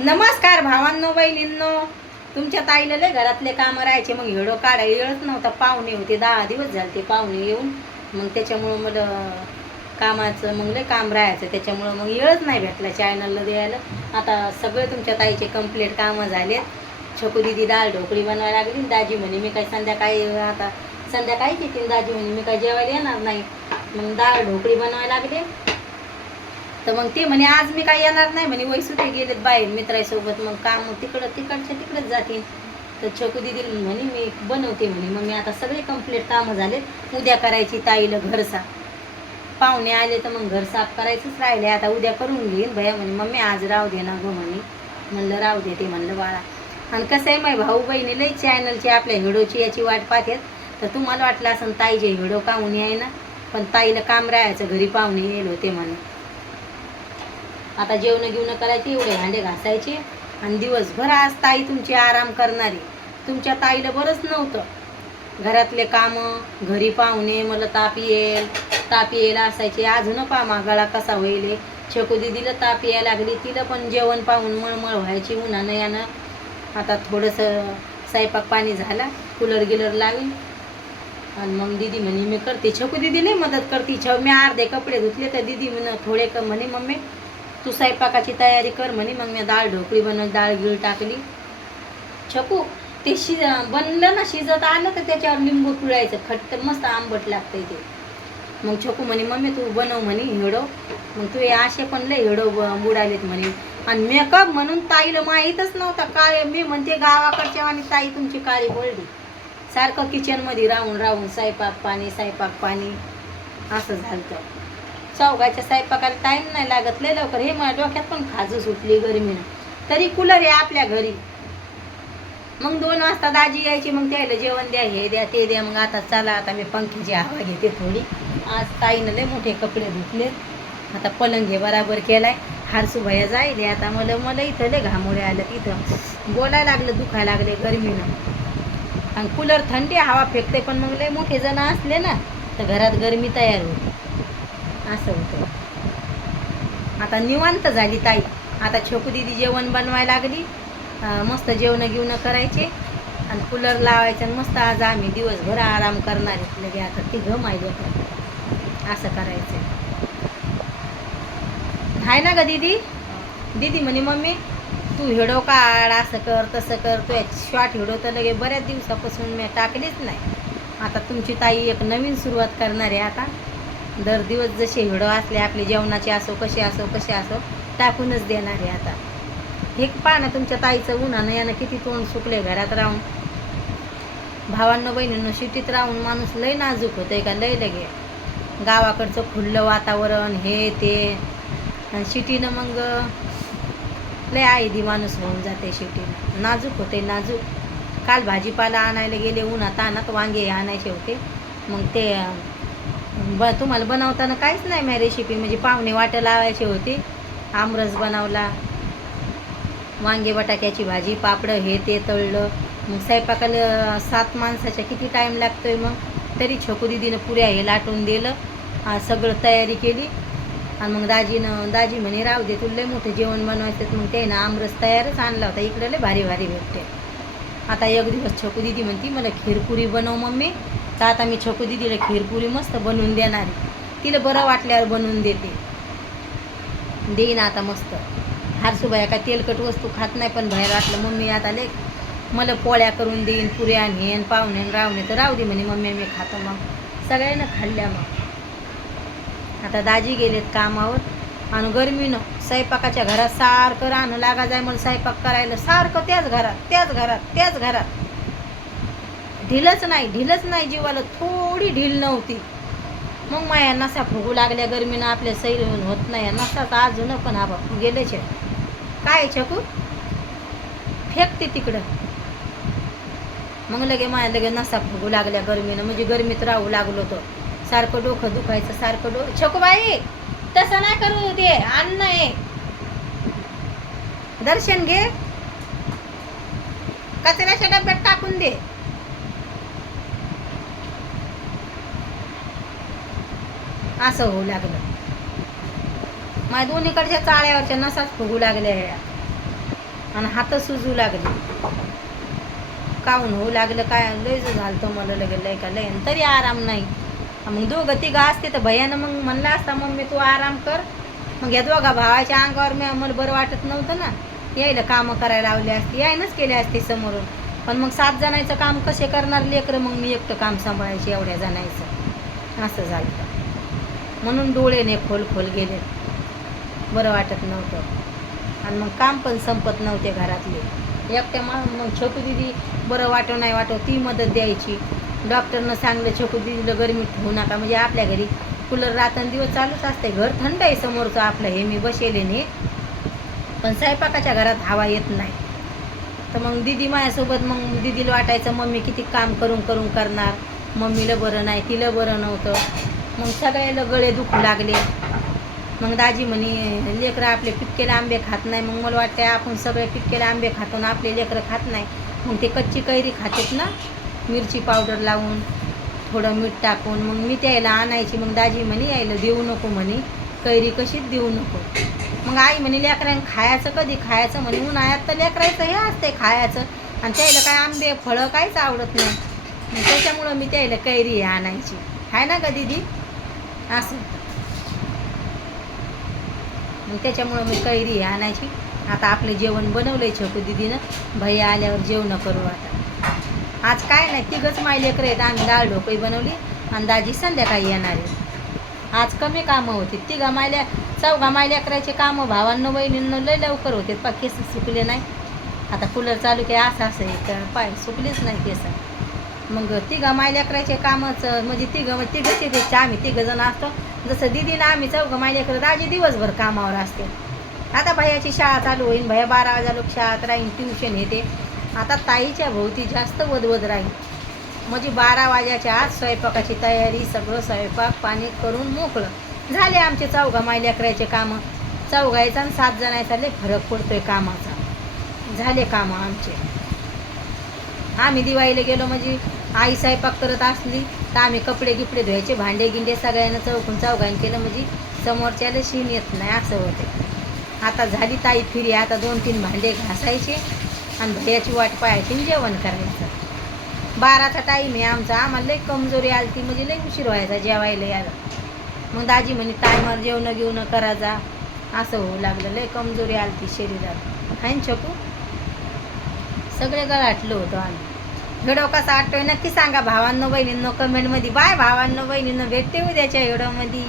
नमस्कार भावांनो बहिणींनो. तुमच्या ताईला लय घरातले काम राहायचे, मग व्हिडिओ काढायला वेळच नव्हता. पाहुणे होते, 10 दिवस झाले ते पाहुणे येऊन. मग त्याच्यामुळं मला कामाचं मग लय काम राहायचं, त्याच्यामुळं मग वेळच नाही भेटला चॅनलला द्यायला. आता सगळे तुमच्या ताईचे कंप्लीट कामं झाले. छकू दिदी डाळ ढोकळी बनवायला लागली. दाजी म्हणे मी काही संध्याकाळी आता संध्याकाळीच येतील. दाजी म्हणे मी काही जेवायला येणार नाही. मग डाळ ढोकळी बनवायला लागले. तर मग ते म्हणे आज मी काही येणार नाही म्हणे, वैसू ते गेलेत बाहेर मित्रासोबत. मग काम तिकडंच जातील. तर छकू दिदी म्हणे मी बनवते म्हणे. मग मी आता सगळे कंप्लीट कामं झालेत. उद्या करायची ताईला घर साफ. पाहुणे आले तर मग घर साफ करायचंच राहिले. आता उद्या करून घेईन. भैया म्हणे मम्मी आज राहू दे ना गं म्हणे. म्हणलं राहू दे ते म्हणलं बाळा. आणि कसं आहे माय भाऊ बहिणी लई चॅनलची आपल्या व्हिडिओची याची वाट पाहतात. तर तुम्हाला वाटलं असं ताईचे व्हिडिओ काहून आहे ना, पण ताईला काम राहायचं, घरी पाहुणे येईल होते म्हणे. आता जेवण करायचे, एवढे भांडे घासायचे आणि दिवसभर आज ताई तुमची आराम करणारी. तुमच्या ताईला बरंच नव्हतं, घरातले कामं, घरी पाहुणे, मला ताप येईल असायचे. अजून पा मागाळा कसा होईल. छकू दिदीला ताप यायला लागली, तिला पण जेवण पाहून मळमळ व्हायची उन्हानं यानं. आता थोडंसं स्वयंपाक पाणी झाला, कूलर गिलर लावीन. आणि मग दिदी म्हणे मी करते. छकू दिदीला मदत करते. मी अर्धे कपडे धुतले तर दिदी थोडे म्हणे मम्मी तू स्वयंपाकाची तयारी कर म्हणे. मग मी डाळ ढोकळी बनवून डाळ गिळ टाकली. छकू ते बनलं ना, शिजत आलं तर त्याच्यावर लिंबू पिळायचं, खट्ट मस्त आंबट लागतंय ते. मग छकू म्हणे मम्मी तू बनव म्हणे हिडो. मग तू असे पण लय हिडो बुडालेत म्हणे. आणि मेकअप म्हणून ताईला माहीतच नव्हता. काळे मी म्हणते गावाकडच्या आणि ताई तुमची काळी पडली. सारखं किचनमध्ये राहून स्वयंपाक पाणी असं झालं. चौघाच्या स्वयंपाकाला टाईम नाही लागत लय लवकर. हे माझ्या डोक्यात पण खाजू सुटली गरमीनं. तरी कूलर आहे आपल्या घरी. मग 2 वाजता दाजी यायची, मग त्याला जेवण द्या, हे द्या ते द्या. मग आता चला आता मी पंख्याची हवा घेते थोडी. आज ताईनं लय मोठे कपडे धुतले. आता पलंग हे बराबर केलाय. हारसू भया जाईल. आता मला इथं लय घामोळे आलं. इथं बोलायला लागलं, दुखायला लागले गरमीनं. आणि कूलर थंडी हवा फेकते, पण मग लय मोठे जण असले ना तर घरात गरमी तयार होते. असं होतं. आता निवांत झाली ताई. आता छकू दिदी जेवण बनवायला लागली. मस्त जेवण करायचे आणि कूलर लावायचं आणि मस्त आज आम्ही दिवसभर आराम करणार आहे. लगे आता ती माहिती असं करायचं आहे ना ग दीदी. दीदी म्हणे मम्मी तू व्हिडिओ काढ, असं कर तसं कर. तू शॉर्ट व्हिडिओ तर लगे बऱ्याच दिवसापासून मी टाकलीच नाही. आता तुमची ताई एक नवीन सुरुवात करणार आहे. आता दर दिवस जसे व्हिडिओ असले आपले जेवणाचे असो कसे असो टाकूनच देणार आहे. आता हे पहा ना तुमच्या ताईचं उन्हानं यानं किती तोंड सुकले. घरात राहून भावांनो बहिणींनो सिटीत राहून माणूस लय नाजूक होतंय का लय लगे. गावाकडचं खुल्लं वातावरण हे ते, आणि सिटीनं मग लय आयदी माणूस होऊन जाते. सिटीनं नाजूक होते नाजूक. काल भाजीपाला आणायला गेले उन्हात आणत, वांगे आणायचे होते. मग ते तुम्हाला बनवताना काहीच नाही माझी रेसिपी, म्हणजे पाहुणे वाटं लावायचे होते. आमरस बनवला, वांगे बटाट्याची भाजी, पापडं हे ते तळलं. मग स्वयंपाकाला 7 माणसाच्या किती टाईम लागतोय. मग तरी छकू दिदीनं पुऱ्या हे लाटून दिलं, सगळं तयारी केली. आणि मग दाजी म्हणे राहू दे तुला लय मोठं जेवण बनवायचं. मग त्यानं आमरस तयारच आणला होता. इकडं लय भारी भेटते. आता एक दिवस छकू दिदी म्हणती मला खीरपुरी बनव मम्मी. तर आता मी छकू दिदीला खीरपुरी मस्त बनवून देणार आहे. तिला बरं वाटल्यावर बनवून देईन आता मस्त. हारसूबाया काय तेलकट वस्तू खात नाही, पण बाहेर वाटलं मम्मी आता लय मला पोळ्या करून देईन, पुऱ्या हेन पाहुणे रावणे. तर राहू दे म्हणे मम्मी मी खातो. मग सगळ्यांना खाल्ल्या. मग आता दाजी गेलेत कामावर. आणि गरमीनं स्वयंपाकाच्या घरात सारखं राहणं लागा जाय मला. स्वयंपाक करायला सारखं त्याच घरात ढिलच नाही जीवाला थोडी ढील नव्हती. मग माया नसा फुगू लागल्या गरमीनं. आपल्या सैल होत नाही नसाच अजून पण आबा गेलेच काय छकू फेकते तिकडं. मग लगे नसा फुगू लागल्या गरमीनं. म्हणजे गरमीत राहू लागलो होतं. सारखं डोकं दुखायचं सारखं छकूबाई तसं नाही करू दे. अन्न आहे दर्शन घे, कचऱ्याच्या डब्यात टाकून दे. असं होऊ लागलं. माझ्या दोन्हीकडच्या चाळ्यावरच्या नसाच फुगू लागल्या. आणि हात सुजू लागले. काहून होऊ लागलं काय लयच झालं तर मला लगे लय का लय तरी आराम नाही. मग दोघं तिघं असते तर भैयानं मग म्हणलं असता मम्मी तू आराम कर. मग या दोघा भावाच्या अंगावर मला बरं वाटत नव्हतं ना. यायला कामं करायला लावली असती, यायनंच केले असते समोरून. पण मग 7 जणांचं काम कसे करणार लेकरं, मग मी एकटं काम सांभाळायचे एवढ्या जणांचं. असं झालं म्हणून डोळेने खोल खोल गेले. बरं वाटत नव्हतं आणि मग काम पण संपत नव्हते घरातले. एकट्या मग छोटू दिदी बरं वाटो नाही वाटो ती मदत द्यायची. डॉक्टरनं सांगलं छोटू दिदीला गरमीत ठेवू नका, म्हणजे आपल्या घरी कूलर रात्रंदिवस चालूच असते. घर थंड आहे समोरचं आपलं, हे मी बसेले नाही, पण स्वयंपाकाच्या घरात हवा येत नाही. तर मग दिदी माझ्यासोबत, मग दिदीला वाटायचं मम्मी किती काम करून करून करणार, मम्मीला बरं नाही, तिला बरं नव्हतं. मग सगळ्याला गळे दुखू लागले. मग दाजी म्हणे लेकरं आपले पिटकेले आंबे खात नाही. मग मला वाटतं आपण सगळे पिटकेले आंबे खातो ना, आपले लेकरं खात नाही. मग ते कच्ची कैरी खातात ना, मिरची पावडर लावून थोडं मीठ टाकून. मग मी त्याला आणायची. मग दाजी म्हणे यायला देऊ नको म्हणे, कैरी कशीच देऊ नको. मग आई म्हणे लेकरांनी खायचं कधी खायचं म्हणे, उन्हाळ्यात तर लेकरायचं हे असते खायचं, आणि त्याला काय आंबे फळं काहीच आवडत नाही. मग त्याच्यामुळं मी त्याला कैरी आणायची. आहे ना का दिदी असं. मग त्याच्यामुळं मी कैरी आणायची. आता आपलं जेवण बनवलंय छोटू दिदीनं, भैया आल्यावर जेवण करू आता. आज काय नाही, तिघंच माय लेकरं आहेत. आम्ही डाळ ढोकळी बनवली आणि दाजी संध्याकाळी येणार आहे. आज कमी कामं होती. चौघा माय लेकराचे कामं भावांना वहिनींना लय लवकर होते. केस सुकले नाही. आता कूलर चालू की असं आहे तर पाय सुकलेच नाही केस. मग तिघा माय लेकराचे कामचं म्हणजे तिघंच आम्ही तिघं जण असतो. जसं दिदीनं आम्ही चौघं माय लेकरं, दाजी दिवसभर कामावर असते. आता भैयाची शाळा चालू होईल, भैया 12 वाजा लोक शाळात राहील, ट्युशन येते. आता ताईच्या भोवती जास्त वदवद राहील. म्हणजे 12 वाजाच्या आत स्वयंपाकाची तयारी, सगळं स्वयंपाक पाणी करून मोकळं झाले आमचे चौघा माय लेकराचे कामं. चौघायचा आणि 7 जणांचा लय फरक पडतोय कामाचा. झाले कामं आमचे. आम्ही दिवाळीला गेलो म्हणजे आई स्वयंपाक करत असली तर आम्ही कपडे गिपडे धुवायचे, भांडे गिंडे सगळ्यांना चौघांनी केलं म्हणजे समोरच्याला शीन येत नाही असं होते. आता झाली ताई फिरी. आता 2-3 भांडे घासायचे आणि भैयाची वाट पाहायची आणि जेवण करायचं. 12चा टाईम आहे आमचा. आम्हाला लई कमजोरी आली ती, म्हणजे लई उशीर व्हायचा जेवायला यायला. मग दाजी म्हणे टायमावर जेवण घेऊन करा जा. असं होऊ लागलं, लई कमजोरी आली ती शरीरात. आहे ना छोटू, सगळे गळाटलं होतं आम्ही. व्हिडिओ कसा वाटतोय नक्की सांगा भावांनो बहिणींनो कमेंटमध्ये. बाय भावांनो बहिणींनो, भेटते उद्याच्या व्हिडिओमध्ये.